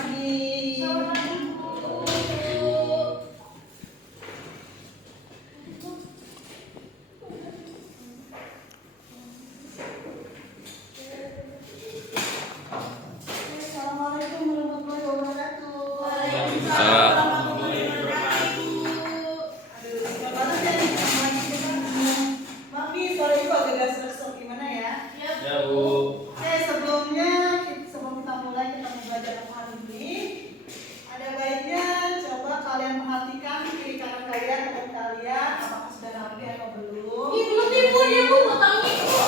pagi. Selamat pagi, Bu. Assalamualaikum warahmatullahi wabarakatuh. Waalaikumsalam warahmatullahi wabarakatuh. Aduh, suka banget ya nih semuanya kita. Mami, sore itu agak serak-serak gimana ya? Ya, Bu. Oke, sebelum kita mulai kita mau belajar hari ini, ada baiknya coba kalian perhatikan kiri kanan kalian, teman kalian, apakah sudah rapi atau belum? Ih, belum nih, Bu. Dia Bu potongin, Bu.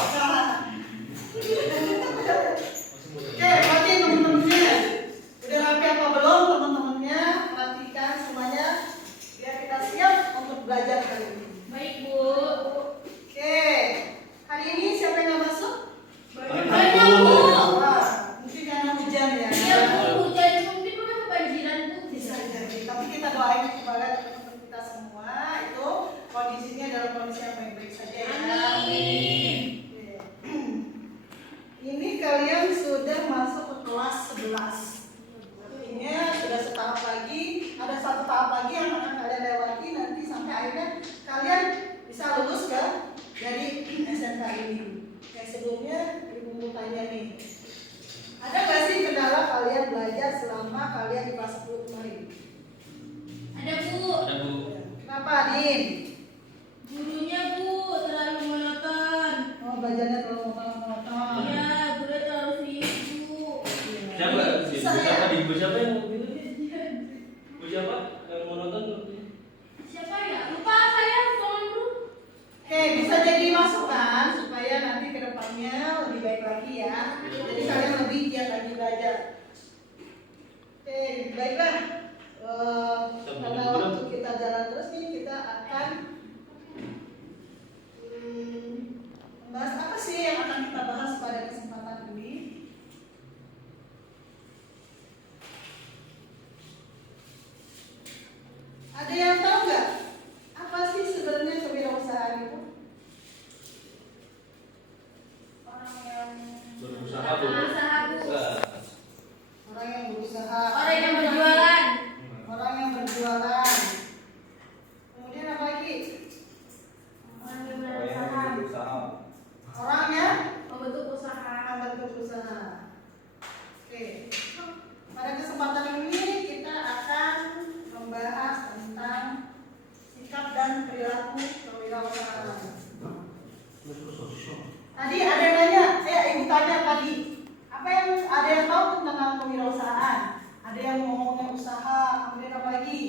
Oke, perhatiin teman-temannya. Udah rapi apa belum teman-temannya? Perhatikan semuanya biar kita siap untuk belajar hari ini. Baik, Bu. Oke, hari ini siapa yang nggak masuk? Banyak, Bu. Wah, mungkin karena hujan ya. Iya, Bu. Hujan mungkin bukan kebanjiran, Bu. Bisa jadi, tapi kita doain kepada teman-teman kita semua itu kondisinya dalam kondisi yang baik-baik saja ya. Amin. Oke. Ini kalian sudah masuk ke kelas 11. Artinya sudah setahap lagi, ada satu tahap lagi yang akan kalian lewati nanti sampai akhirnya kalian bisa lulus ke dari SMK ini. Kayak sebelumnya Ibu mau tanya nih, ada nggak sih kendala kalian belajar selama kalian di kelas 10 kemarin? Ada, Bu. Ada, Bu. Kenapa, Adin? Gurunya, Bu, terlalu monoton. Oh, belajarnya terlalu monoton. Iya, gurunya terlalu serius, Bu. Siapa? Bisa Ibu ya? siapa? Di ibu siapa yang waktu itu? Ibu siapa? Yang monoton? Siapa ya? Lupa saya, tolong, Bu. Oke, bisa jadi masukan supaya nanti ke depannya lebih baik lagi ya. Jadi kalian lebih giat lagi belajar. Oke, baiklah. Karena waktu kita jalan terus nih, kita akan membahas apa sih yang akan kita bahas pada kesempatan ini. Ada yang tahu nggak apa sih sebenarnya kewirausahaan itu? Orang yang Berusaha, Bu. Berusaha, Bu. orang yang berusaha, Orang yang berjualan. orang yang berjualan. Kemudian apa lagi? Orang yang berusaha. Orang yang Membentuk usaha. membentuk usaha. Oke. Pada kesempatan ini kita akan membahas tentang sikap dan perilaku kewirausahaan. Tadi ada yang nanya, ibu tanya tadi, apa yang ada yang tahu tentang kewirausahaan? Ada yang ngomongnya usaha, kemudian apa lagi?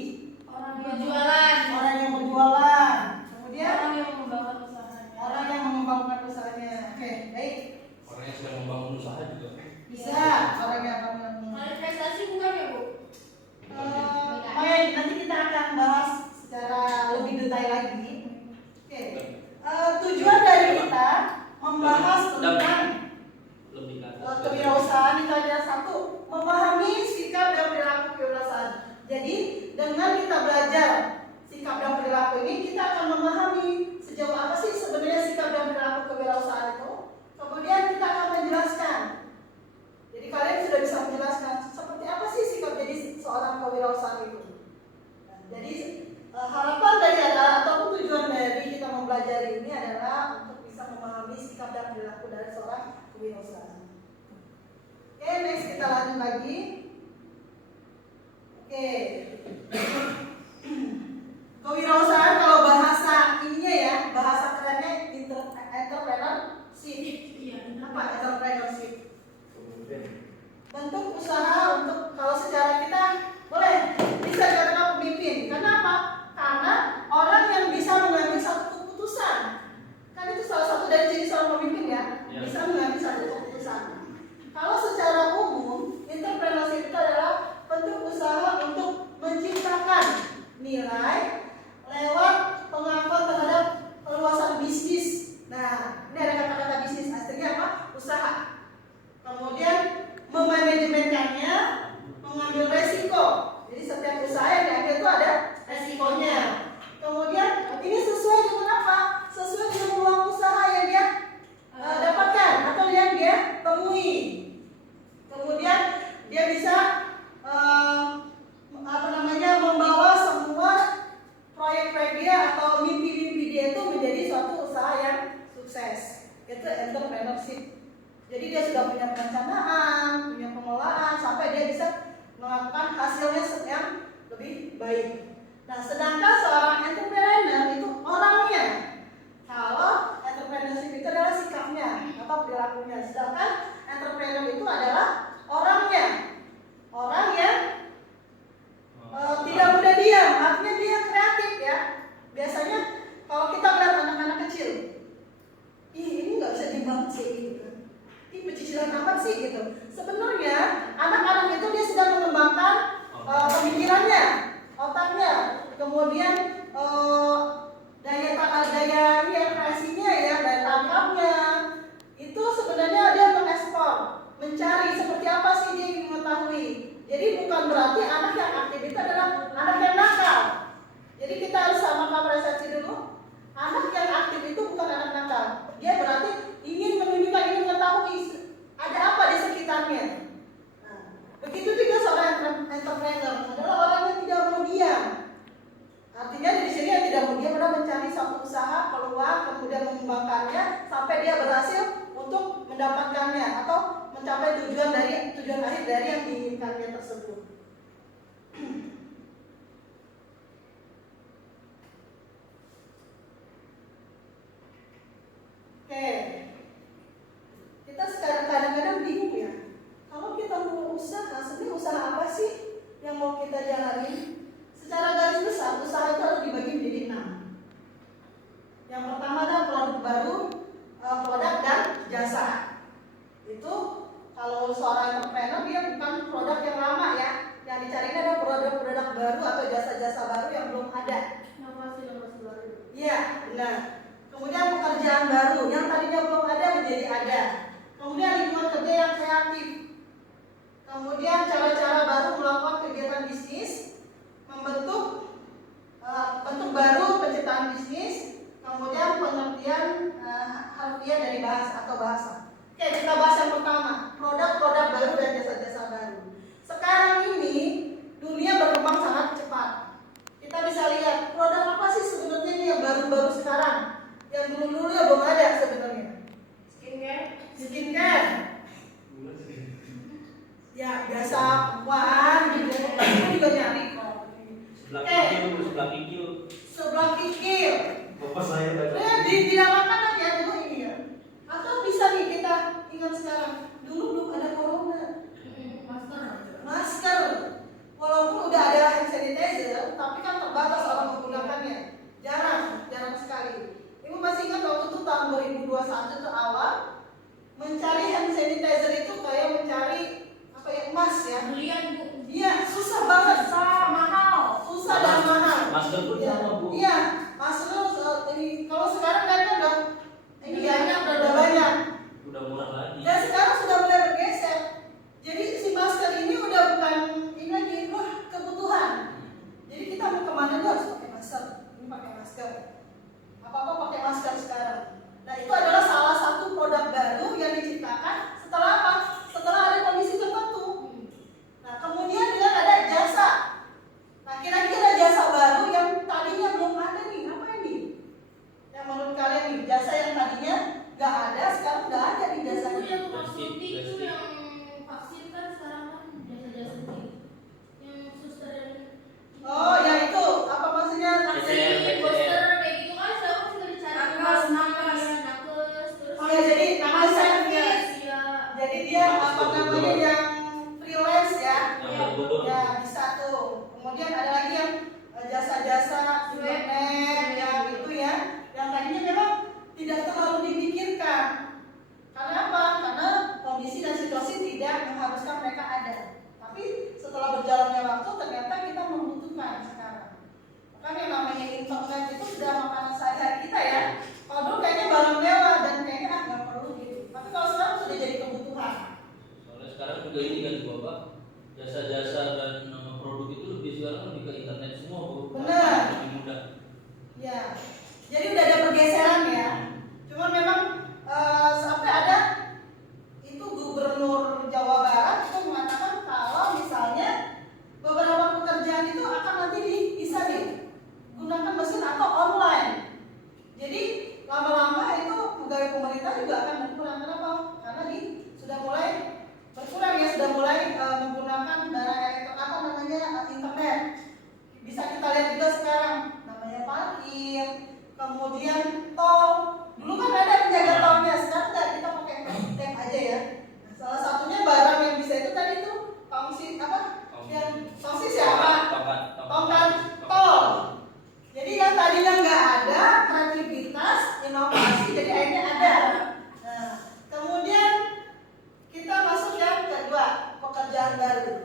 Orang yang berjualan. Orang yang berjualan, kemudian Orang yang membangun usahanya. orang yang mengembangkan usahanya. Oke, baik. Orang yang sedang membangun usaha juga. Bisa orang yang akan Manifestasi bukan ya, Bu? baik, nanti kita akan bahas secara lebih detail lagi. Oke. Tujuan dari kita membahas tentang Lebih ke atas. kewirausahaan itu adalah satu, memahami sikap dan perilaku kewirausahaan. Jadi dengan kita belajar sikap dan perilaku ini, kita akan memahami sejauh apa sih sebenarnya sikap dan perilaku kewirausahaan itu. Kemudian kita akan menjelaskan. Jadi kalian sudah bisa menjelaskan seperti apa sih sikap jadi seorang kewirausahaan itu. Nah, jadi harapan dari ataupun tujuan dari kita mempelajari ini adalah untuk bisa memahami sikap dan perilaku dari seorang kewirausahaan. Oke, next kita lanjut lagi. Oke. Kewirausahaan kalau bahasa ininya ya, bahasa kerennya entrepreneurship. Iya. Apa entrepreneurship? Bentuk usaha untuk kalau secara kita boleh bisa dikatakan pemimpin. Karena apa? Karena orang yang bisa mengambil satu keputusan. Kan itu salah satu dari ciri seorang pemimpin ya, bisa mengambil satu keputusan. Kalau secara umum, entrepreneurship itu adalah bentuk usaha untuk menciptakan nilai lewat pengakuan terhadap perluasan bisnis. Nah, ini ada kata-kata bisnis, artinya apa? Usaha. Kemudian memanajemenkannya, mengambil resiko. Jadi setiap usaha yang diambil itu ada resikonya. Kemudian ini sesuai dengan apa? Sesuai dengan peluang usaha yang dia dapatkan atau yang dia temui. Kemudian dia bisa itu entrepreneurship. Jadi dia sudah punya perencanaan, punya pengelolaan, sampai dia bisa melakukan hasilnya yang lebih baik. Nah, sedangkan seorang entrepreneur itu orangnya. Kalau entrepreneurship itu adalah sikapnya atau perilakunya, sedangkan entrepreneur itu adalah orangnya. Orang yang tidak mudah diam, artinya dia kreatif ya. Biasanya kalau kita melihat anak-anak kecil, ini nggak bisa dibangun sih gitu. Ini pecicilan apa sih gitu. Sebenarnya anak-anak itu dia sedang mengembangkan pemikirannya, otaknya, kemudian daya kreasinya ya, daya tangkapnya. Itu sebenarnya dia mengekspor, mencari seperti apa sih dia ingin mengetahui. Jadi bukan berarti anak yang aktif itu adalah anak yang nakal. Jadi kita harus sama persepsi dulu. Anak yang aktif itu bukan anak nakal. Dia berarti ingin menunjukkan, ingin mengetahui ada apa di sekitarnya. Nah, begitu juga seorang entrepreneur adalah orang yang tidak mau diam. Artinya di sini yang tidak mau diam adalah mencari suatu usaha, peluang, kemudian mengembangkannya sampai dia berhasil untuk mendapatkannya atau mencapai tujuan akhir dari yang diinginkannya tersebut. Oke, kita sekarang kadang-kadang bingung ya. Kalau kita mau usaha, sebenarnya usaha apa sih yang mau kita jalani? Secara garis besar, usaha itu harus dibagi menjadi 6. Yang pertama adalah produk baru, produk dan jasa. Itu kalau seorang entrepreneur dia bukan produk yang lama ya. Yang dicarinya adalah produk-produk baru atau jasa-jasa baru yang belum ada. Inovasi baru. Iya, benar. Kemudian pekerjaan baru yang tadinya belum ada menjadi ada. Kemudian lingkungan kerja yang kreatif. Kemudian cara-cara baru melakukan kegiatan bisnis, membentuk bentuk baru penciptaan bisnis, kemudian pengertian harfiah dari bahasa atau bahasa. Oke, kita bahas yang pertama, produk-produk baru dan jasa-jasa baru. Sekarang ini dunia berkembang sangat cepat. Kita bisa lihat produk apa sih sebenarnya ini yang baru-baru sekarang, yang dulu-dulu ya belum ada sebenarnya. Skincare. Ya biasa apaan gitu. Aku juga nyari kok. Sebelah kikil. Bapak saya baca. Dinamakan aja dulu ini ya. Atau bisa nih kita ingat sekarang. Dulu belum ada corona. Masker. Walaupun udah ada hand sanitizer, tapi kan terbatas orang menggunakannya. Jarang sekali. Ibu masih ingat waktu itu tahun 2021 itu awal mencari hand sanitizer itu kayak mencari apa ya, emas ya. Belian Bu. Iya, susah banget. Mahal. Susah dan mahal. Masker pun sama Bu. Iya, masker ini kalau sekarang kayaknya udah ini banyak, udah banyak. Udah murah lagi. Dan sekarang sudah mulai bergeser. Jadi si masker ini udah bukan ini lagi, kebutuhan. Jadi kita mau kemana tuh harus pakai masker. Ini pakai masker. Apa-apa pakai masker sekarang. Nah itu adalah salah satu produk baru yang diciptakan setelah apa? Setelah ada kondisi tertentu. Nah kemudian juga ada jasa. Nah kira-kira jasa baru yang tadinya belum ada nih, apa ini? Yang menurut kalian nih, jasa yang tadinya nggak ada, sekarang udah ada di jasa Itu ini. yang maksudnya itu yang vaksin kan sekarang kan jasa-jasa gitu. Yang suster Oh ya itu, apa maksudnya? vaksin, poster kayak gitu kan sekarang sudah dicari. Nakes. Nakes, terus Oh ya jadi nama servis ya. Jadi dia apa namanya yang freelance ya? Yang berbobot. Ya bisa tuh. Kemudian ada lagi yang jasa-jasa internet yang itu ya, yang tadinya memang tidak terlalu dipikirkan. Karena apa? Karena kondisi dan situasi tidak mengharuskan mereka ada. Tapi setelah berjalannya waktu ternyata kita membutuhkan sekarang. Kan yang namanya internet itu sudah makanan sehari-hari kita ya. Kalau dulu kayaknya barang mewah dan kayaknya nggak perlu gitu. Tapi kalau sekarang sudah jadi kebutuhan. Soalnya sekarang juga ini kan Bapak, jasa-jasa dan produk itu lebih sekarang lebih ke internet semua Bu. Benar. Lebih mudah. Ya, jadi udah ada pergeseran ya. Cuman memang sampai ada itu Gubernur Jawa Barat itu mengatakan kalau misalnya beberapa pekerjaan itu akan nanti bisa gunakan mesin atau online. Jadi lama-lama itu pegawai pemerintah juga akan berkurang. Kenapa? Karena sudah mulai berkurang ya, sudah mulai menggunakan internet. Bisa kita lihat juga sekarang namanya parkir, kemudian tol. Dulu kan ada penjaga tolnya, sekarang nggak, kita pakai tap aja ya. Nah, salah satunya barang yang bisa itu tadi tuh tongsi tongsi siapa? Tongkat tol. Jadi yang tadinya nggak ada kreativitas, inovasi, jadi akhirnya ada. Nah, kemudian kita masuk yang kedua, pekerjaan baru.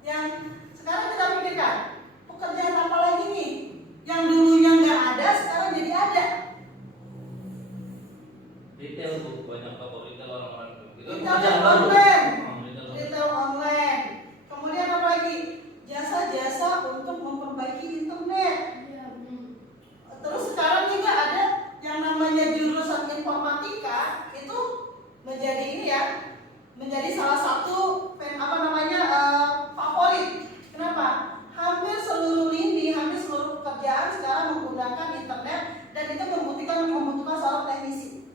Yang sekarang kita pikirkan, pekerjaan apa lagi nih? Yang dulunya nggak ada, sekarang jadi ada. Retail tuh, banyak toko retail orang-orang itu. Retail online. Retail online. Kemudian apa lagi? Jasa-jasa untuk memperbaiki internet. Terus sekarang juga ada yang namanya jurusan informatika, itu menjadi ini ya, menjadi salah satu favorit. Kenapa? Hampir seluruh lini, hampir seluruh pekerjaan sekarang menggunakan internet, dan itu membutuhkan seorang teknisi.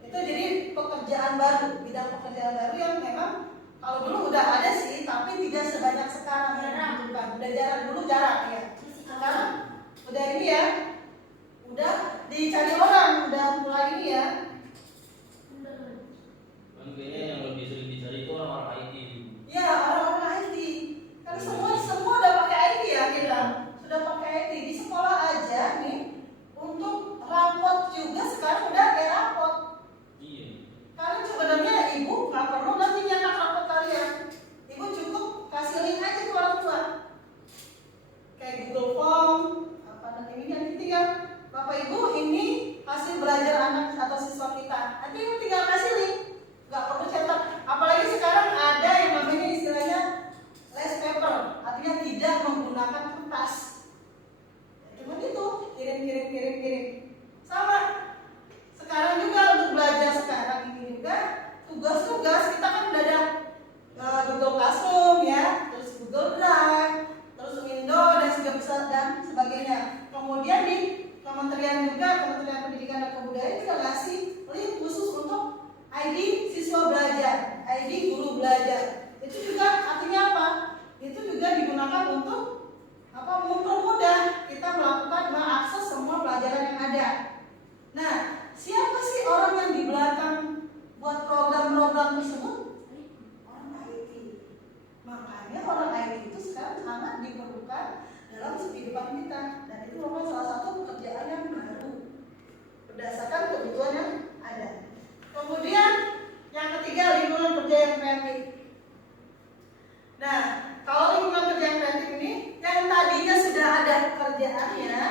Itu jadi pekerjaan baru, bidang pekerjaan baru yang memang kalau dulu udah ada sih, tapi tidak sebanyak sekarang. Udah jarang, dulu jarang ya. Sekarang udah ini ya, udah dicari orang, udah mulai ini ya. Kayaknya yang lebih sering dicari itu orang-orang IT. Ya, orang-orang IT. Kan semua udah pakai IT ya kita. Sudah pakai IT di sekolah aja nih. Untuk rapot juga sekarang udah kayak rapot. Iya. Kalian sebenarnya ibu nggak perlu nanti nyetak rapot kalian. Ibu cukup kasih link aja ke orang tua. Kayak Google Form, ini yang tinggal Bapak Ibu, ini hasil belajar anak atau siswa kita. Nanti ibu tinggal kasih link, nggak perlu cetak. Apalagi sekarang ada yang namanya istilahnya less paper, artinya tidak menggunakan kertas. Cuma itu kirim. Sama. Sekarang juga untuk belajar sekarang ini juga tugas-tugas kita kan udah ada Google Classroom ya, terus Google Drive, terus Windows dan sebagainya. Kemudian di Kementerian Pendidikan dan Kebudayaan juga ngasih link khusus untuk ID siswa belajar, ID guru belajar. Itu juga artinya apa? Itu juga digunakan untuk mempermudah kita mengakses semua pelajaran yang ada. Nah, siapa sih orang yang di belakang buat program-program tersebut? Orang IT. Makanya orang IT itu sekarang sangat diperlukan dalam kehidupan kita, dan itu merupakan salah satu pekerjaan yang baru berdasarkan kebutuhan yang ada. Kemudian yang ketiga, lingkungan kerja yang kreatif. Nah, kalau lingkungan kerja yang kreatif ini yang tadinya sudah ada pekerjaannya,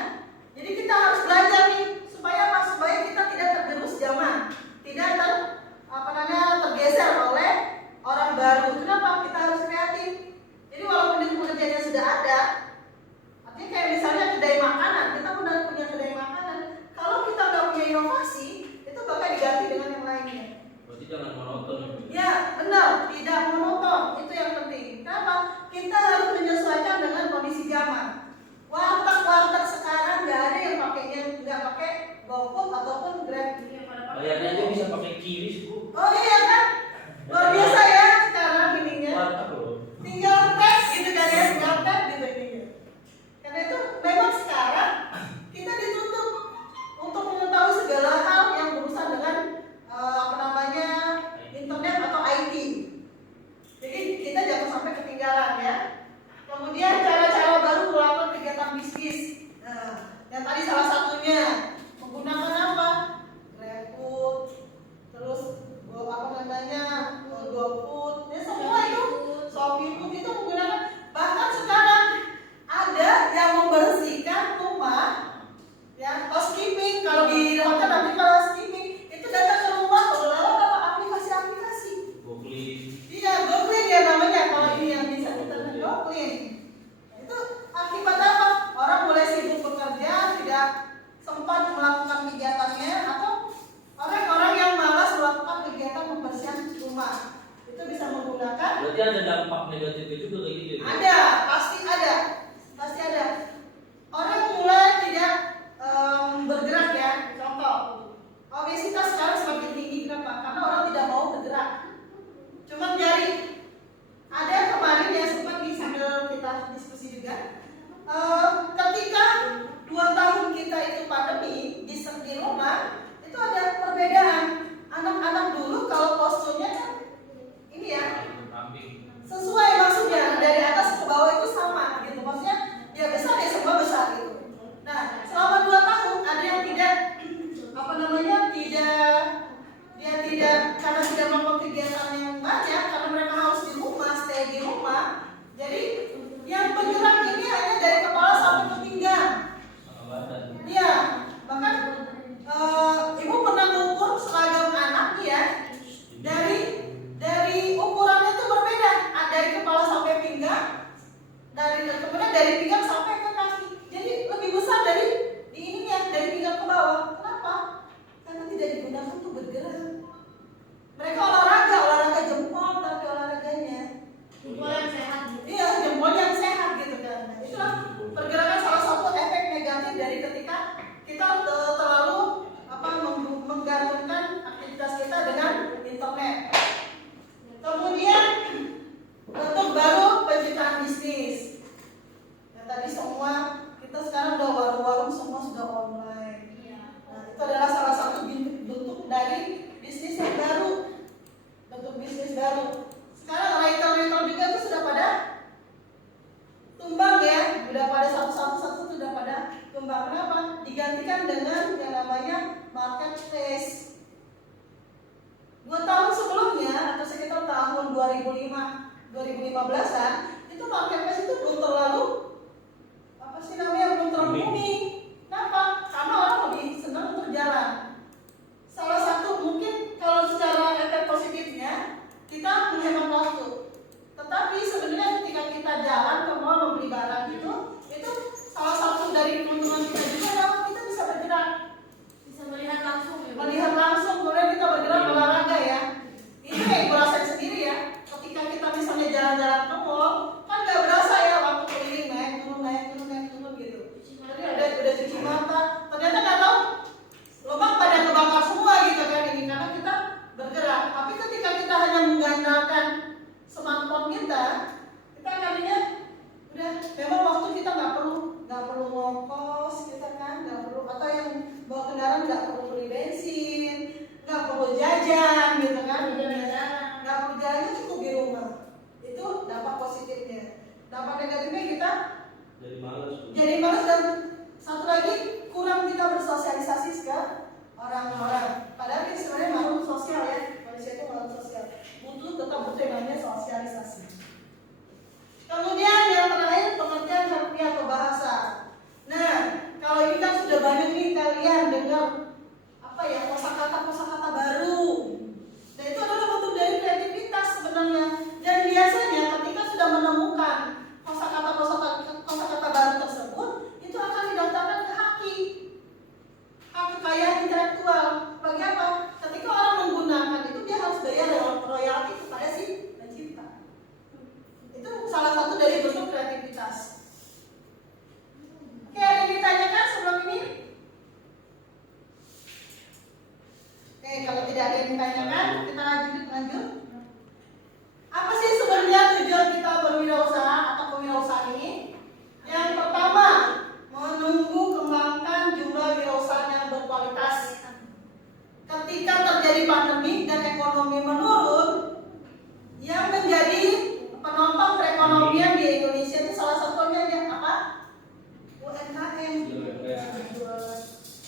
jadi kita harus belajar nih supaya kita tidak tergerus zaman, tidak tergeser oleh orang baru. Kenapa? Kita harus kreatif. Jadi walaupun itu pekerjaannya sudah ada, artinya kayak misalnya kedai makanan, kita udah punya kedai makanan. Kalau kita nggak punya inovasi, itu bakal diganti dengan yang lainnya. Berarti jangan monoton. Ya, benar, tidak monoton, itu yang penting. Kenapa? Kita harus menyesuaikan dengan kondisi zaman. Warteg sekarang nggak ada yang nggak pakai GoFood ataupun Grab. Bayarnya aja bisa pakai QRIS, Bu. Oh iya kan? Luar biasa ya sekarang ininya. Warteg loh. Tinggal tes gitu kan ya, tinggal tes gitu ininya. Karena itu memang sekarang kita dituntut untuk mengetahui segala hal yang berurusan dengan internet atau IT. Jadi kita jangan sampai ketinggalan ya. Kemudian cara-cara baru melakukan kegiatan bisnis. Nah, yang tadi salah satunya menggunakan apa? GrabFood, terus GoFood, ya semua itu, ShopeeFood itu menggunakan. Bahkan sekarang ada yang membersihkan rumah, ya, housekeeping. Kalau di hotel nanti kalau housekeeping itu datang ke rumah lewat aplikasi. GoClean. Iya, GoClean ya namanya. Kalau ini yang bisa kita GoClean. Nah, itu akibat apa? Orang mulai sibuk bekerja, tidak sempat melakukan kegiatannya, atau orang-orang yang malas melakukan kegiatan membersihkan rumah. Itu bisa menggunakan. Berarti ada dampak negatifnya juga kayak gitu ya? Ada, pasti ada. Orang mulai tidak bergerak ya. Contoh, obesitas sekarang digunakan untuk bergerak. Mereka olahraga jempol, tapi olahraganya Jempol yang sehat. iya, jempol yang sehat gitu kan. Nah, itulah pergerakan salah satu efek negatif dari ketika kita terlalu menggantungkan aktivitas kita dengan internet. Kemudian bentuk baru penciptaan bisnis. Ya, tadi semua kita sekarang udah warung-warung semua sudah online. Nah, itu adalah salah satu bentuk dari bisnis yang baru. Bentuk bisnis baru. Sekarang retail juga itu sudah pada tumbang ya, sudah pada satu sudah pada tumbang. Kenapa? Digantikan dengan yang namanya marketplace. 2 tahun sebelumnya atau sekitar tahun 2015-an itu marketplace itu belum terlalu belum terlalu booming. Kenapa? Karena orang lebih senang untuk jalan. Salah satu mungkin kalau secara efek positifnya kita menghemat waktu. Tetapi sebenarnya ketika kita jalan ke mall membeli barang itu salah satu dari keuntungan kita juga adalah kita bisa bergerak, Bisa melihat langsung ya. melihat langsung, kemudian kita bergerak olahraga ya. Ini yang gue rasain sendiri ya. Ketika kita misalnya jalan-jalan ke mall, kan nggak berasa ya waktu keliling naik turun gitu. Tadi udah cuci mata, ternyata nggak tahu lubang pada kebakar semua gitu kan ini karena kita bergerak. Tapi ketika kita hanya mengandalkan smartphone kita akan lihat udah memang waktu kita nggak perlu ngongkos kita kan, nggak perlu, atau yang bawa kendaraan nggak perlu beli bensin, nggak perlu jajan gitu kan, nggak perlu jajan, cukup di rumah. Itu dampak positifnya. Dampak negatifnya kita jadi malas dan satu lagi kurang kita bersosialisasi ke orang-orang. Padahal kita sebenarnya makhluk sosial ya, manusia itu makhluk sosial, tetap butuh yang namanya sosialisasi. Kemudian yang terakhir pengertian harfiah atau bahasa. Nah, kalau ini kan sudah banyak nih kalian dengar kosakata baru. Dan itu adalah bentuk dari kreativitas sebenarnya. Dan biasanya ketika sudah menemukan kosakata baru tersebut, itu akan didaftarkan ke hak kekayaan intelektual. Bagi apa? Ketika orang menggunakan itu dia harus bayar royalti kepada si pencipta. Itu salah satu dari bentuk kreativitas. Oke, ada yang ditanyakan sebelum ini? Oke, kalau tidak ada yang ditanyakan, kita lanjut. Apa sih sebenarnya tujuan kita berwirausaha atau kewirausahaan ini? Yang pertama, menumbuh kembangkan jumlah wirausaha yang berkualitas. Ketika terjadi pandemi dan ekonomi menurun, yang menjadi penopang perekonomian di Indonesia itu salah satunya yang apa? UMKM.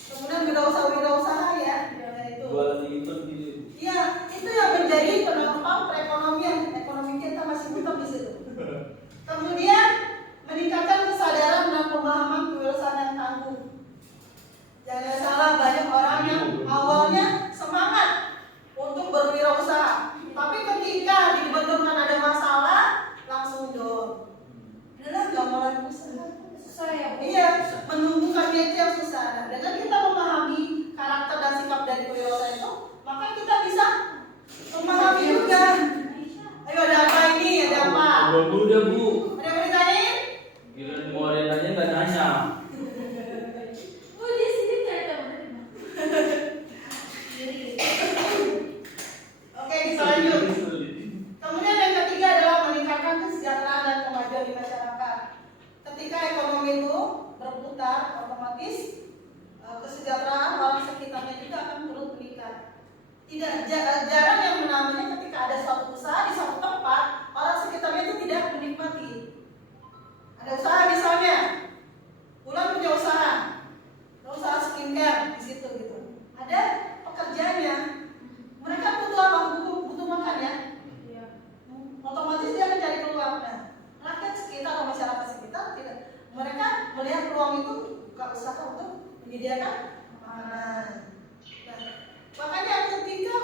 Kemudian wirausaha ya, itu. Ya, itu yang menjadi penopang perekonomian. Ekonomi kita masih tetap di situ. Kemudian meningkatkan kesadaran dan pemahaman kewirausahaan yang tangguh. Jangan salah, banyak orang yang awalnya semangat untuk berwirausaha, tapi ketika dibenturkan ada masalah langsung down. Adalah nggak mulai usaha. Susah ya? Iya, menumbuhkannya itu yang susah. Nah, dengan kita memahami karakter dan sikap dari kewirausahaan itu, maka kita bisa memahami juga. Ayo, ada apa ini? Ada apa? Udah Bu. Ada yang mau ditanyain? Gila mau ada yang nanya nggak nanya. Oh, dia sendiri nggak ada berarti, Bang? Oke, kita lanjut. Kemudian yang ketiga adalah meningkatkan kesejahteraan dan kemajuan di masyarakat. Ketika ekonomi itu berputar, otomatis kesejahteraan orang sekitarnya juga akan turut meningkat. Tidak jarang yang namanya ketika ada suatu usaha di suatu tempat, orang sekitarnya itu tidak menikmati. Ada usaha misalnya, Bulan punya usaha skincare di situ gitu. Ada pekerjaannya, mereka butuh apa? Butuh makan ya. Iya. Otomatis dia akan cari peluang. Nah, rakyat sekitar atau masyarakat sekitar tidak. Mereka melihat peluang itu buka usaha untuk menyediakan makanan. Nah, makanya ketika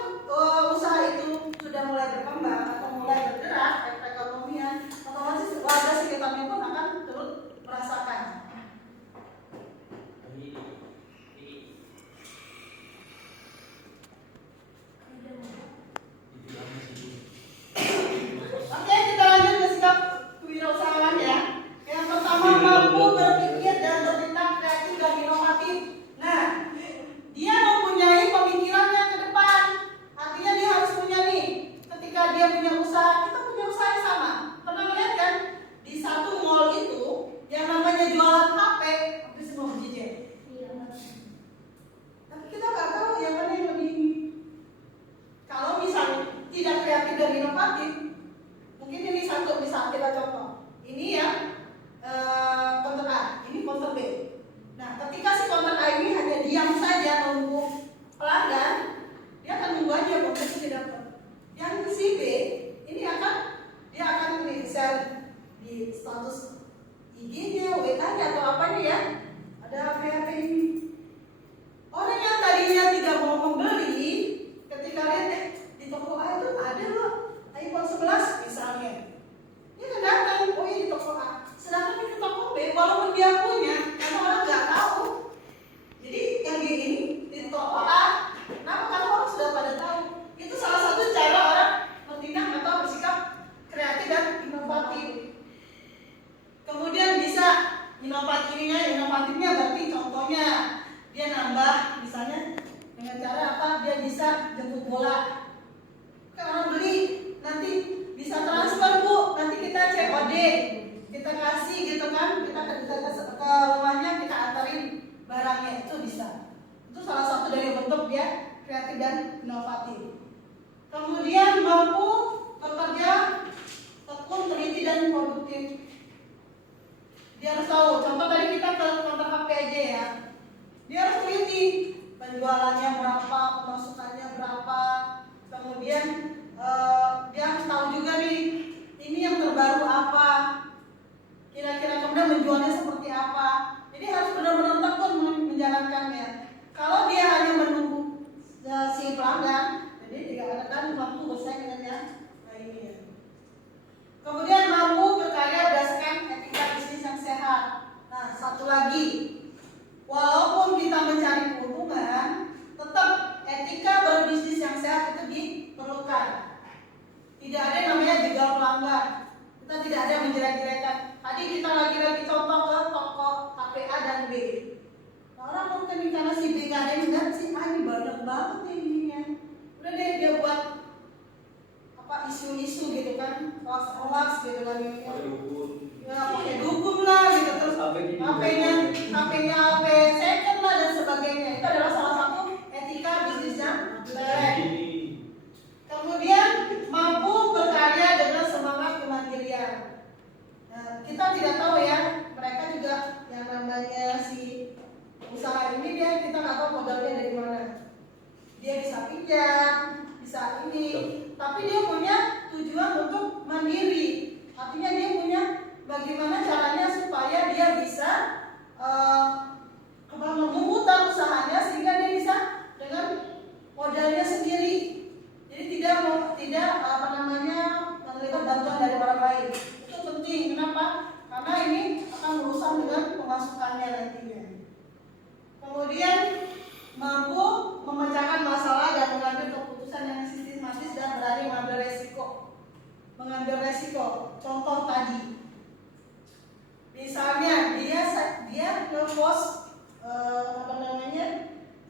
bola. Kan orang beli nanti bisa transfer Bu, nanti kita COD, kita kasih gitu kan, kita ke rumahnya, kita antarin barangnya, itu bisa. Itu salah satu dari bentuk dia kreatif dan inovatif. Kemudian mampu bekerja tekun, teliti dan produktif. Dia harus tahu, contoh tadi kita ke konter HP aja ya. Dia harus teliti penjualannya berapa, pemasukannya berapa. Kemudian dia harus tahu juga nih, ini yang terbaru apa, kira-kira kemudian menjualnya seperti apa. Jadi harus benar-benar tekun menjalankannya. Kalau dia hanya menunggu si pelanggan, jadi tidak akan mampu bersaing dengan yang lainnya. Kemudian mampu berkarya berdasarkan etika bisnis yang sehat. Nah, satu lagi, walaupun kita mencari keuntungan, tetap etika berbisnis yang sehat itu diperlukan. Tidak ada yang namanya jegal pelanggan. Kita tidak ada yang menjelek-jelekan. Tadi kita lagi contoh ke toko HP A dan B. Orang mungkin karena si B nggak ada yang lihat, si A ini banyak banget nih ininya. Udah deh dia buat apa isu-isu gitu kan, hoax gitu kan ini. Ya pakai dukun lah gitu, terus HP-nya HP second lah dan sebagainya. Itu adalah salah satu etika bisnis yang jelek. Kemudian mampu berkarya dengan semangat kemandirian. Nah, kita tidak tahu ya, mereka juga yang namanya si usaha ini kita nggak tahu modalnya dari mana. Dia bisa pinjam, bisa ini, tapi dia punya tujuan untuk mandiri. Artinya dia punya bagaimana caranya supaya dia bisa memutar usahanya sehingga dia bisa dengan modalnya sendiri. Jadi tidak menerima bantuan dari orang lain. Itu penting. Kenapa? Karena ini akan berurusan dengan pemasukannya nantinya. Kemudian mampu memecahkan masalah dan mengambil keputusan yang sistematis dan berani mengambil resiko. Contoh tadi, misalnya dia nge-post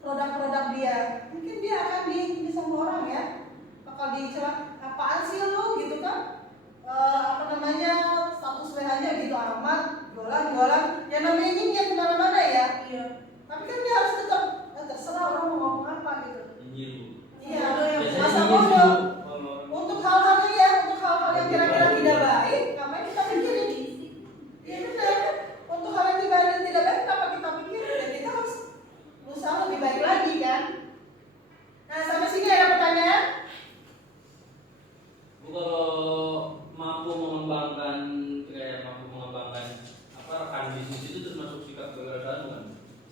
produk-produk dia, mungkin dia akan di sama orang ya, bakal dicela, apaan sih lu gitu kan, status WH-nya gitu amat, jualan, ya namanya nyinyir kemana-mana ya. Iya. Tapi kan dia harus tetap terserah orang mau ngomong apa gitu. Iya, masa bodoh. Untuk hal-hal yang kira-kira tidak baik, ngapain kita pikirin? Iya benar. Untuk hal yang tidak baik, kenapa kita pikirin? Ya kita harus berusaha lebih baik lagi kan. Nah, sampai sini ada pertanyaan? Bu, kalau mampu mengembangkan rekan bisnis itu termasuk sikap kewirausahaan kan?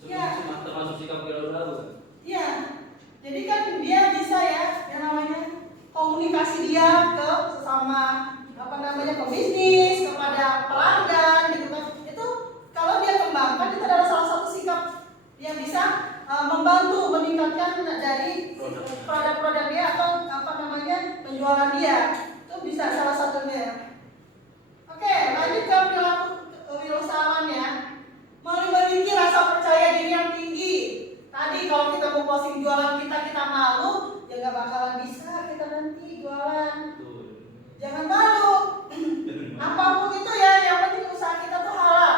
Ya. Termasuk sikap kewirausahaan kan? Iya. Jadi kan dia bisa ya, yang namanya komunikasi dia ke sesama pebisnis, kepada pelanggan gitu kan. Itu kalau dia kembangkan itu adalah salah satu sikap yang bisa membantu meningkatkan dari produk-produk dia atau penjualan dia. Itu bisa salah satunya. Oke, lanjut ke perilaku kewirausahaan ya. Memiliki rasa percaya diri yang tinggi. Tadi kalau kita mau posting jualan kita malu, ya nggak bakalan bisa kita nanti jualan. Jangan malu. Apapun itu ya, yang penting usaha kita tuh halal.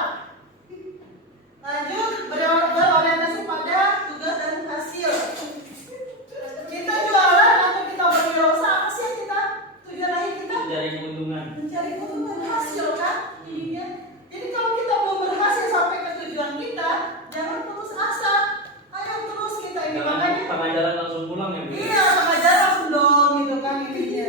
Lanjut, berorientasi pada tugas dan hasil. Kita jualan atau kita berwirausaha, apa sih yang kita tujuan akhir kita? Mencari keuntungan hasil kan? Iya. Jadi kalau kita belum berhasil sampai ke tujuan kita, jangan putus asa. Ayo terus kita ini makanya. Tengah jalan langsung pulang ya Bu? Iya, tengah jalan langsung dong gitu kan intinya.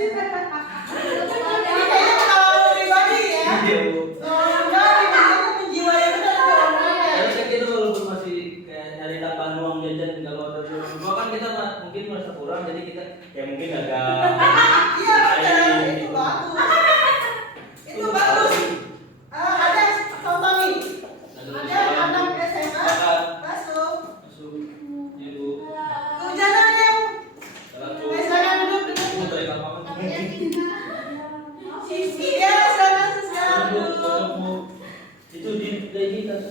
Ini kayaknya pengalaman pribadi ya. Iya Bu. Enggak, kita menjiwai benar orangnya. Terus kayak gitu walaupun masih kayak nyari tambahan uang jajan kalau ada rumah kan kita mungkin merasa kurang jadi kita ya mungkin agak Iya benar, itu bagus. Itu bagus. Ada contoh nih. Ada anak SMA masuk. Iya Bu. Kehujanan ya. Silakan duduk. Dari kapan? Iya, silakan duduk. Itu di ini kan.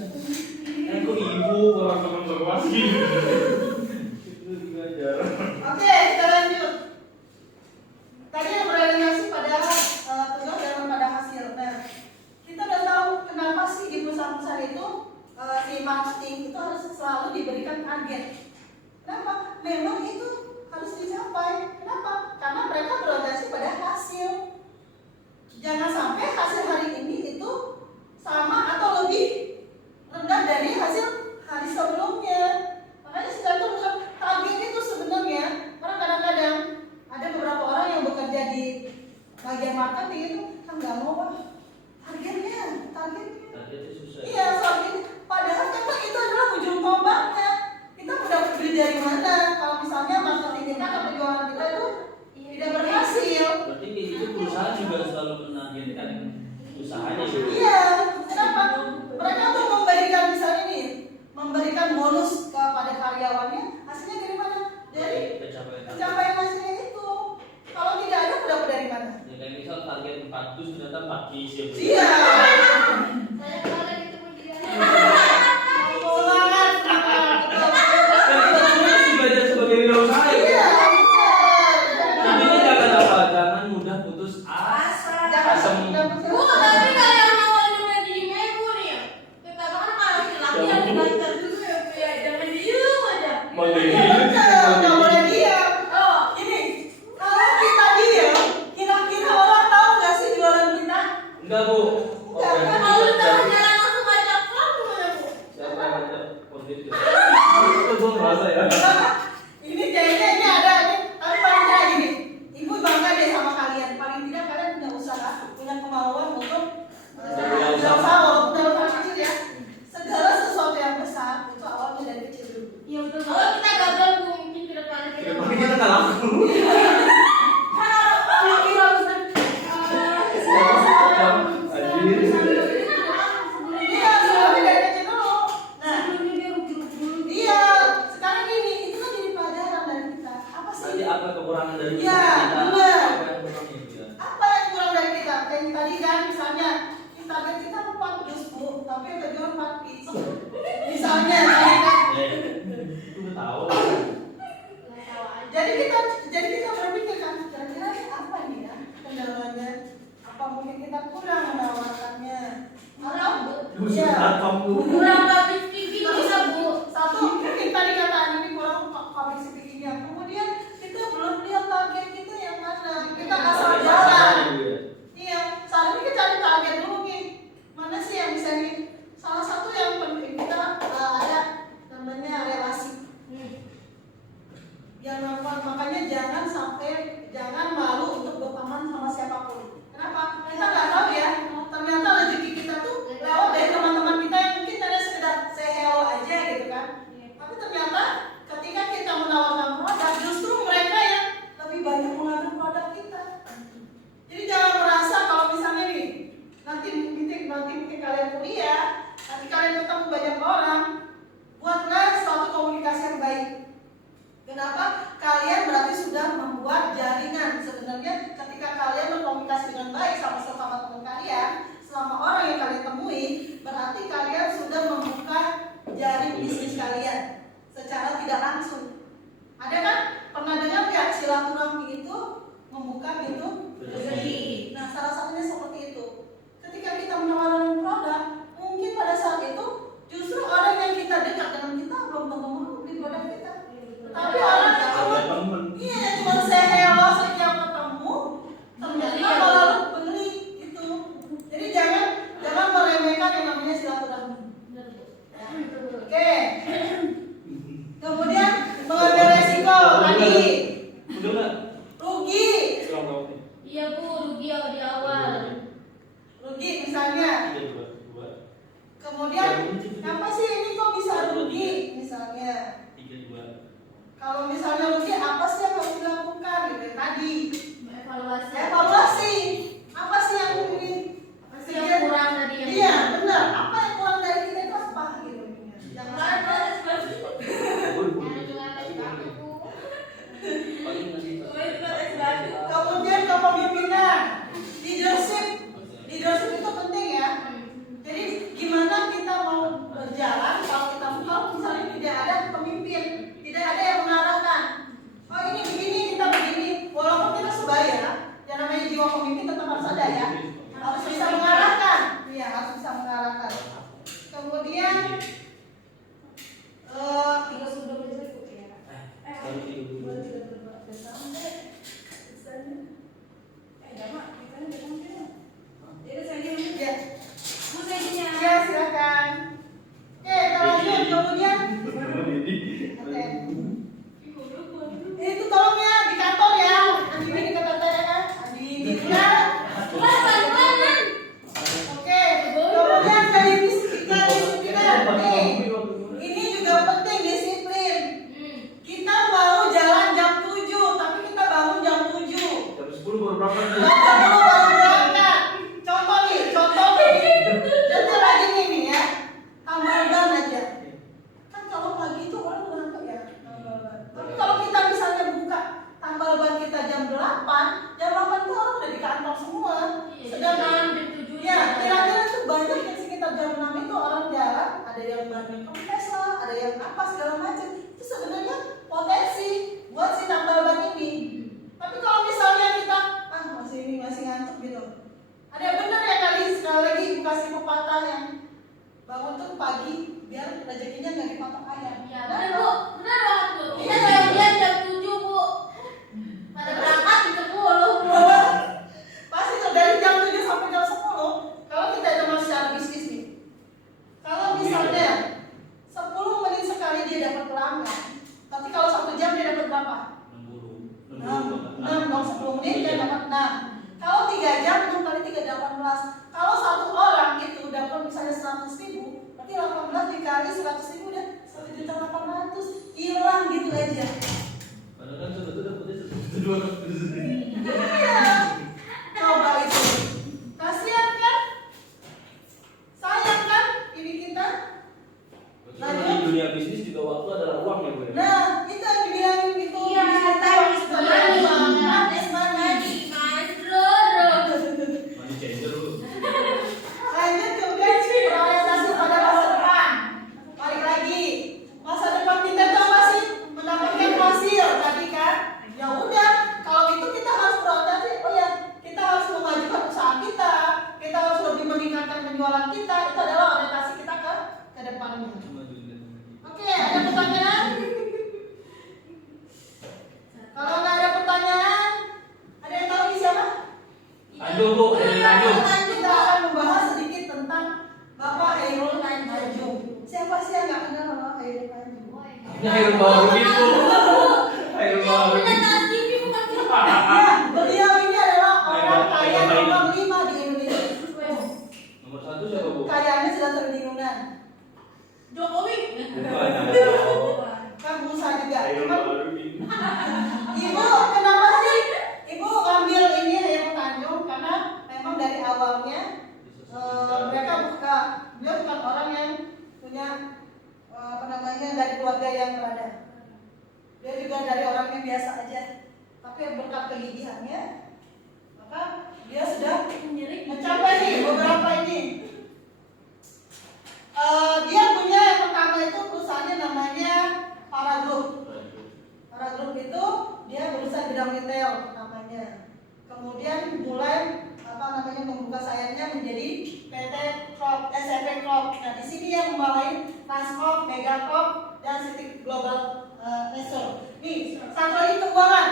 Kok ibu orang teman berwasi. Itu juga jarang. Oke, kita lanjut. usahanya. Iya, kenapa? Mereka tuh memberikan misalnya nih, memberikan bonus kepada karyawannya, hasilnya dari mana? Dari pencapaian hasilnya itu. Kalau tidak ada, dapat dari mana? Ya, kayak misal target 400 ternyata 4 kis ya. Iya. Saya kemarin ketemu dia. Semangat, semangat. Betul. Kan kita semua mesti belajar sebagai wirausaha ya. Iya, benar. Intinya jangan apa? Jangan mudah putus asa. Bu, tapi kalau yang awalnya main di Mebo nih ya, katakan kalau si laki yang digantar dulu ya, jangan diem aja. Iya, betul. Nggak boleh diam. Oh, ini kalau kita diam, kira-kira orang tahu nggak sih jualan kita? Enggak, Bu. Enggak, Oke, Kalau lu kita- tahu jalan langsung ajak kamu ya, Bu. Siapa yang ngajak konflik itu? Itu gue merasa ya. Ini kayaknya ini ada nih, tapi paling tidak gini. Ibu bangga deh sama kalian. Paling tidak kalian punya usaha, punya kemauan untuk usaha walaupun dalam hal kecil ya. Segala sesuatu yang besar itu awalnya dari kecil dulu. Iya betul. Kalau kita gagal, Bu, mungkin ke depannya kita Tapi kita nggak laku. Iya, semuanya dari kecil dulu. Nah, iya. Sekarang gini, itu kan jadi pelajaran dari kita. Apa sih? Nanti apa kekurangan dari Iya, kita? benar. Apa yang kurangnya dia? Apa yang kurang dari kita? Kayak tadi kan misalnya target kita 4 dus Bu, tapi yang terjual 4 piece. Misalnya tadi kan. Itu udah tahu. Jadi kita berpikir kan kira-kira ini apa nih ya kendalanya? Apa mungkin kita kurang menawarkannya? Atau Iya. Kamu. kurang public speaking bisa, Bu. satu mungkin tadi kata ini kurang public speaking-nya. Kemudian kita belum lihat target kita yang mana. Kita asal jalan. Iya, saat ini kita cari target dulu nih. Mana sih yang bisa nih? Salah satu yang penting kita ada namanya relasi. Yang makanya jangan malu untuk berteman sama siapapun. Kenapa? Kita nggak tahu ya. Ternyata rezeki kita tuh lewat dari teman-teman kita yang mungkin ada sekedar say hello aja gitu kan. Tapi ternyata ketika kita menawarkan produk, justru mereka yang lebih banyak mengambil produk kita. Jadi jangan merasa kalau misalnya nih nanti mungkin kalian kuliah, nanti kalian ketemu banyak orang, buatlah suatu komunikasi yang baik. Kenapa? Kalian berarti sudah membuat jaringan. Sebenarnya ketika kalian berkomunikasi dengan baik sama sesama teman kalian, selama orang yang kalian temui, berarti kalian sudah membuka jaring bisnis kalian secara tidak langsung. Ada kan? Pernah dengar nggak silaturahmi itu membuka pintu rezeki? Nah, salah satunya seperti itu. Ketika kita menawarkan produk, mungkin pada saat itu justru orang yang kita dekat dengan kita belum tentu mau beli produk kita. Tapi orang yang cuma say hello setiap ketemu, ternyata malah beli itu. Jadi jangan meremehkan yang namanya silaturahmi. Oke. Kemudian mengambil resiko tadi. Udah nggak? Rugi. Iya, Bu, rugi di awal. Rugi misalnya. Kemudian apa sih ini kok bisa rugi misalnya? Kalau misalnya rugi apa sih yang harus dilakukan gitu tadi? Evaluasi. Apa sih yang ini? Pasti yang kurang tadi yang Iya, benar. Apa yang kurang dari kita itu apa gitu? Yang kemudian kepemimpinan, leadership itu penting ya. Jadi gimana kita mau berjalan kalau misalnya tidak ada pemimpin, tidak ada yang mengarahkan. Oh ini begini, kita begini. Walaupun kita sebaya, yang namanya jiwa pemimpin tetap harus ada ya. Harus bisa mengarahkan. Iya, harus bisa mengarahkan. Kemudian ya silakan. Oke, kita lanjut. Kemudian itu tolong ya di kantor ya. Andi ini kata saya kan. Andi ya. Oke. Kemudian dari disiplin. Ini juga penting disiplin. Kita baru jalan jam 7, tapi kita bangun jam 7. Jam 10 baru berangkat. Jam 10 baru berangkat. Contoh sudah kan? jam 7. Ya, kira-kira tuh banyak yang sekitar jam 6 itu orang jalan, ada yang banyak kempes lah, ada yang apa segala macam. Itu sebenarnya potensi buat si tambal ban ini. Tapi kalau misalnya kita masih ngantuk gitu. Ada yang benar ya kali sekali lagi kasih pepatah yang bangun tuh pagi biar rezekinya nggak dipatok ayam. Iya, benar Bu. Benar banget Bu. Kita janjian jam 7 Bu. Pada berangkat di 10 Bu. Pasti tuh dari jam 7 sampai jam 10. Kalau kita cuma secara bisnis nih. Kalau misalnya 10 menit sekali dia dapat pelanggan. Tapi kalau 1 jam dia dapat berapa? 6 dong, 10 menit dia dapat 6. Kalau 3 jam 6 kali 3 18. Kalau satu orang itu dapat misalnya 100.000, berarti 18 dikali 100.000 udah 1.800.000. Hilang gitu aja. Padahal kan sudah dapetnya 200. Iya. Coba itu. Kasihan kan? Sayang kan ini kita? Di dunia bisnis juga waktu adalah uang ya Bu ya. Nah, itu yang dibilangin gitu. Iya, time is money. Time is money. Mas Roro. Money changer Bu. Lanjut juga prioritasasi pada masa depan. Balik lagi, masa depan kita tuh apa sih? Mendapatkan hasil tadi kan? Ya udah, kalau itu kita harus prioritasasi. Oh ya, kita harus memajukan usaha kita. Kita harus lebih meningkatkan penjualan kita. Itu adalah orientasi kita ke depannya. Oke, ada pertanyaan? Kalau nggak ada pertanyaan, ada yang tahu ini siapa? Tanjung Bu, dari Tanjung. Kita akan membahas sedikit tentang Bapak Hairul Tanjung. Siapa sih yang nggak kenal Bapak Hairul Tanjung? Ini Hairul Baharudin Bu. Hairul Yang punya Baharudin. tas TV bukan sih? Ya, beliau ini adalah orang kaya nomor 5 di Indonesia. Nomor 1 siapa Bu? Kayanya sudah triliunan. Jokowi. Bukan. Kan berusaha juga. Hairul Cuman, Baharudin. Ibu kenapa sih? Ibu ngambil ini Hairul Tanjung karena memang dari awalnya beliau bukan orang yang punya dari keluarga yang berada. Dia juga dari orang yang biasa aja. Tapi berkat kegigihannya, maka dia sudah mencapai nih beberapa ini. Dia punya yang pertama itu perusahaannya namanya Para Group. Para Group itu dia berusaha di bidang retail namanya. Kemudian mulai membuka sayapnya menjadi PT Crop, SMP Crop. Nah di sini yang membawahi Transcorp, Megacorp, dan City Global Resort. Nih satu lagi keuangan.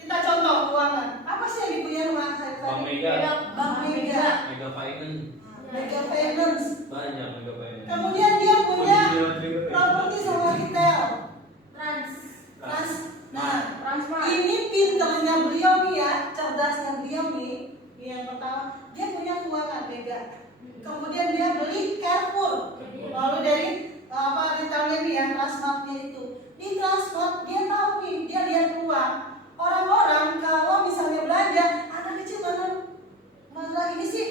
Kita contoh keuangan. Apa sih yang dipunya rumah saya tadi? Bank Mega. Bank Mega. Mega Finance. Mega Finance. Banyak Mega Finance. Kemudian dia punya properti sama retail. Trans. Nah, Transmart. ini pinternya beliau nih ya, cerdasnya beliau nih. Ini yang pertama, dia punya keuangan Mega. Kemudian dia beli Carrefour. Lalu dari retailnya nih yang Transmartnya itu. Di Transmart dia tahu nih, dia lihat peluang. Orang-orang kalau misalnya belanja, anak kecil mana ini sih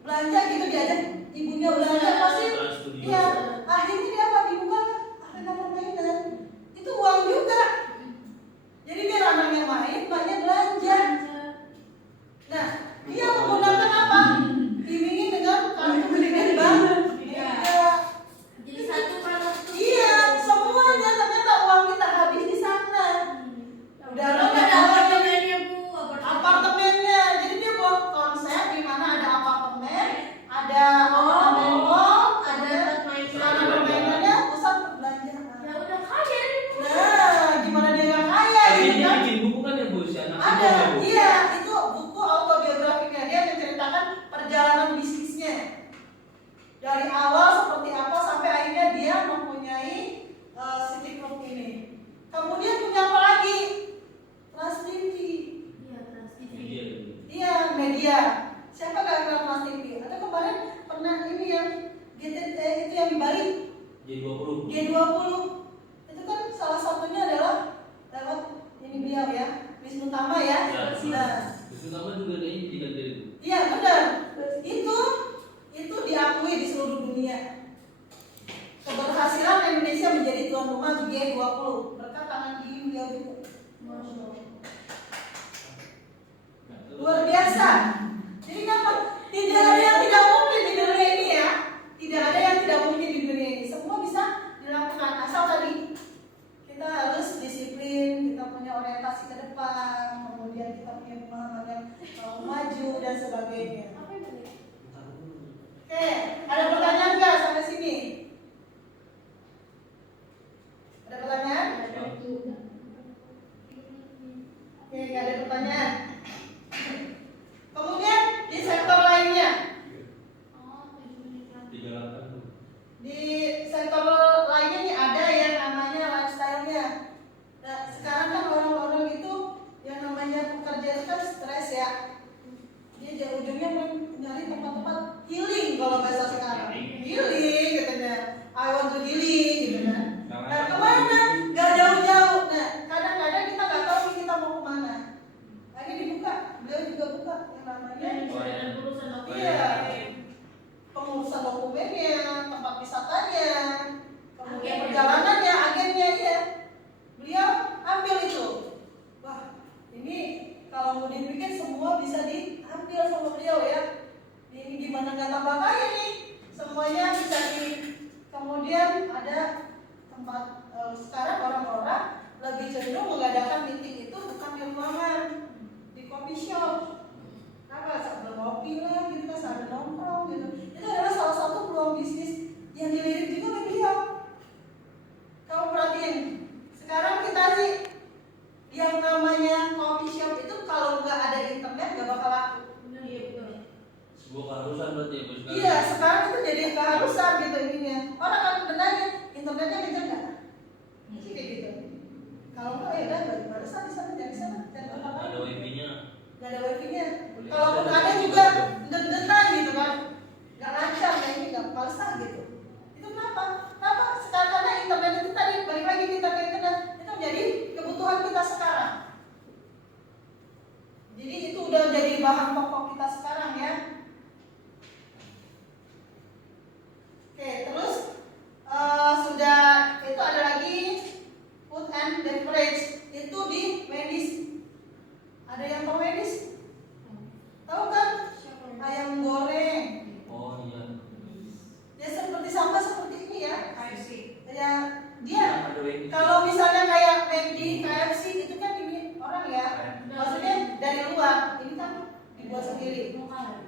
belanja gitu diajak ibunya belanja pasti. Iya, akhirnya dia apa dibuka arena permainan. Itu uang juga. Jadi biar anaknya main, banyak belanja. Nah, dia menggunakan apa? Diimingin dengan kartu kredit bank. Iya. Jadi satu produk itu. Iya, semuanya ternyata uang kita habis di sana. Udah Ada apartemennya Bu, apartemennya. Jadi dia buat konsep di mana ada apartemen, ada mall, ada sarana permainannya, pusat perbelanjaan. Ya udah kaya nih Bu. Nah, gimana dia nggak kaya Tapi gitu dia kan? bikin buku kan ya Bu, si anak Ada, singkong ya Bu. iya itu buku autobiografinya. Dia menceritakan perjalanan bisnisnya dari awal seperti apa sampai akhirnya dia mempunyai City Group ini. Kemudian punya apa lagi? Trans TV. Iya, Trans TV. Media. Iya, media. Siapa gak kenal Trans TV? Atau kemarin pernah ini yang GTT itu yang di Bali J20. G20. Itu kan salah satunya adalah lewat ini beliau ya, Wisnu Tama ya. Ya. Nah, Wisnu Tama juga ini tidak dari Bu. iya benar. Itu diakui di seluruh dunia. Keberhasilan Indonesia menjadi tuan rumah di G20 berkat tangan kiri beliau juga. Masya Allah. Luar biasa. Jadi kenapa? kita punya pemahaman yang maju dan sebagainya. Apa itu? Oke, ada pertanyaan nggak sampai sini? Ada pertanyaan? Oke, nggak ada pertanyaan. Kemudian di sektor lainnya, di sektor lainnya nih ada yang namanya lifestyle-nya. Nah, sekarang kan orang-orang itu yang namanya pekerja itu kan stres ya. Dia ujungnya mencari tempat-tempat healing kalau bahasa sekarang. Healing katanya. I want to healing gitu kan. Nah, kemana? Gak jauh-jauh. Nah, kadang-kadang kita nggak tahu nih kita mau kemana. Nah, ini dibuka, beliau juga buka yang namanya iya, pengurusan dokumennya, tempat wisatanya, kemudian perjalanannya, agennya ya. Beliau ambil itu. Wah, ini kalau mau dibikin semua bisa diambil sama beliau ya. Ini gimana nggak tambah kaya nih? Semuanya bisa di. Kemudian ada tempat sekarang orang-orang lebih cenderung mengadakan meeting itu bukan di ruangan, di coffee shop. Apa sambil ngopi lah gitu kan, sambil nongkrong gitu. Itu adalah salah satu peluang bisnis yang dilirik juga oleh beliau. Kamu perhatiin, sekarang kita sih yang namanya coffee shop itu kalau nggak ada internet nggak bakal laku. Sebuah keharusan berarti ya, Bu. Iya, sekarang itu jadi keharusan gitu ininya. Orang akan bertanya, internetnya kenceng nggak? Kayak gitu. Kalau nggak ya udah bagaimana sih di sana, dari sana, dan Ada wifi-nya. nggak ada wifi-nya. Kalaupun ada juga den-denan gitu kan, nggak lancar kayak ini nggak palsa gitu. Itu kenapa? Kenapa? Sekarang karena internet itu tadi balik lagi kita ke internet itu menjadi kebutuhan kita sekarang. Jadi itu udah jadi bahan pokok kita sekarang ya. Oke, terus sudah itu ada lagi food and beverage itu di medis. Ada yang tahu medis? Tahu kan? Ayam goreng. Oh iya. Ya seperti sampah seperti ini ya. Ya dia Ada wifi. kalau misalnya kayak McD, KFC itu kan ini orang ya. Maksudnya dari luar. Ini kan dibuat sendiri.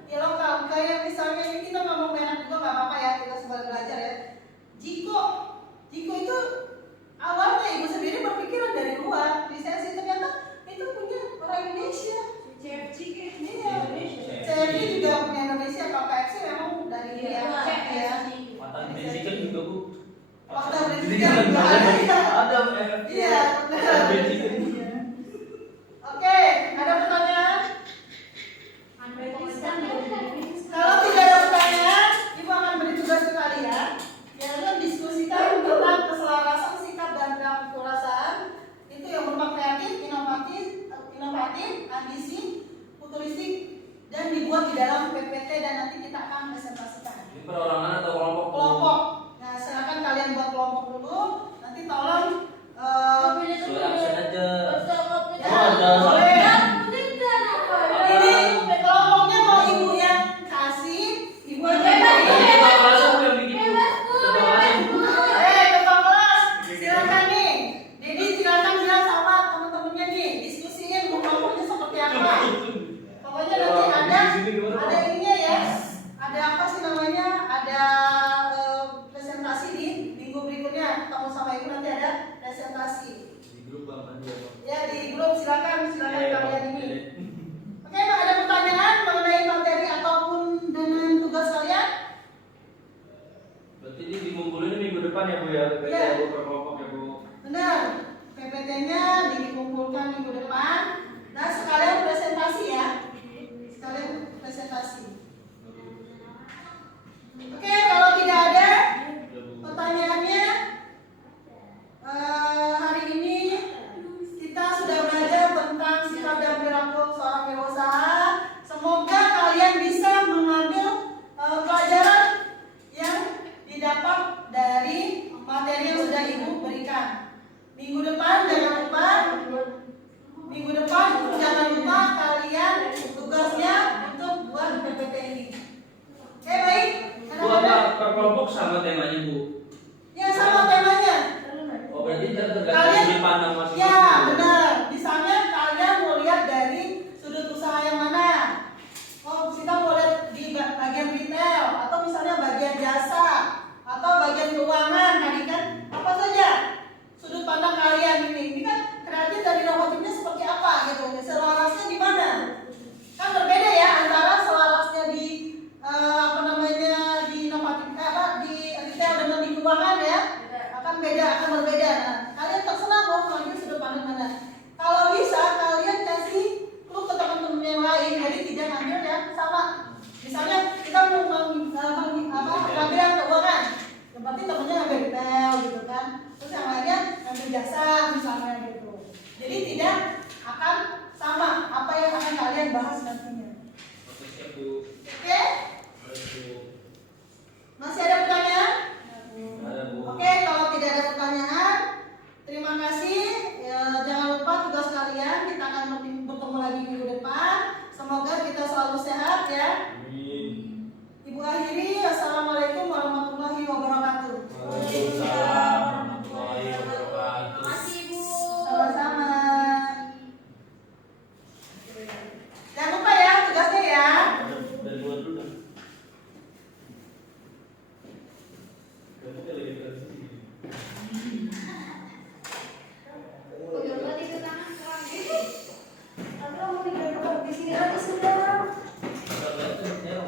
Ya lokal. Kayak misalnya ini kita ngomong merek juga nggak apa-apa ya, kita sebagai belajar ya. Jiko itu awalnya ibu sendiri berpikiran dari luar. Lisensi ternyata itu punya orang Indonesia. CFC kan? Iya. CFC juga punya Indonesia. Kalau KFC memang dari Iya, Cek ya. Matan bensin juga, Bu. Fakta Jadi pendidikan kan juga ada. ada Iya, benar. bensin. Oke, ada pertanyaan? Kalau tidak ada pertanyaan, Ibu akan beri tugas ke kalian, yaitu diskusikan tentang keselarasan sikap dan kerasan itu yang berupa kreatif, inovatif, ambisi, futuristik, dan dibuat di dalam PPT dan nanti kita akan presentasikan. Ini perorangan atau kelompok? Kelompok. Nah, silakan kalian buat kelompok dulu. Nanti tolong Sudah absen aja. ya, Oh, ada. boleh. Ini kelompoknya mau ibu yang kasih, ibu yang Ketua kelas aku yang bikin, Bu. Ketua kelas. ketua kelas, silakan nih. Jadi silakan bilang sama teman-temannya nih, diskusiin kelompoknya seperti apa. Pokoknya nanti ada ininya ya. Ada apa sih namanya? Ada presentasi di minggu berikutnya. Ketemu sama ibu nanti ada yang bahas nantinya. Oke, siap Bu. Oke? Baik, Bu. Masih ada pertanyaan? Ada Bu. Oke, kalau tidak ada pertanyaan, terima kasih. Jangan lupa tugas kalian, kita akan bertemu lagi minggu depan. Semoga kita selalu sehat.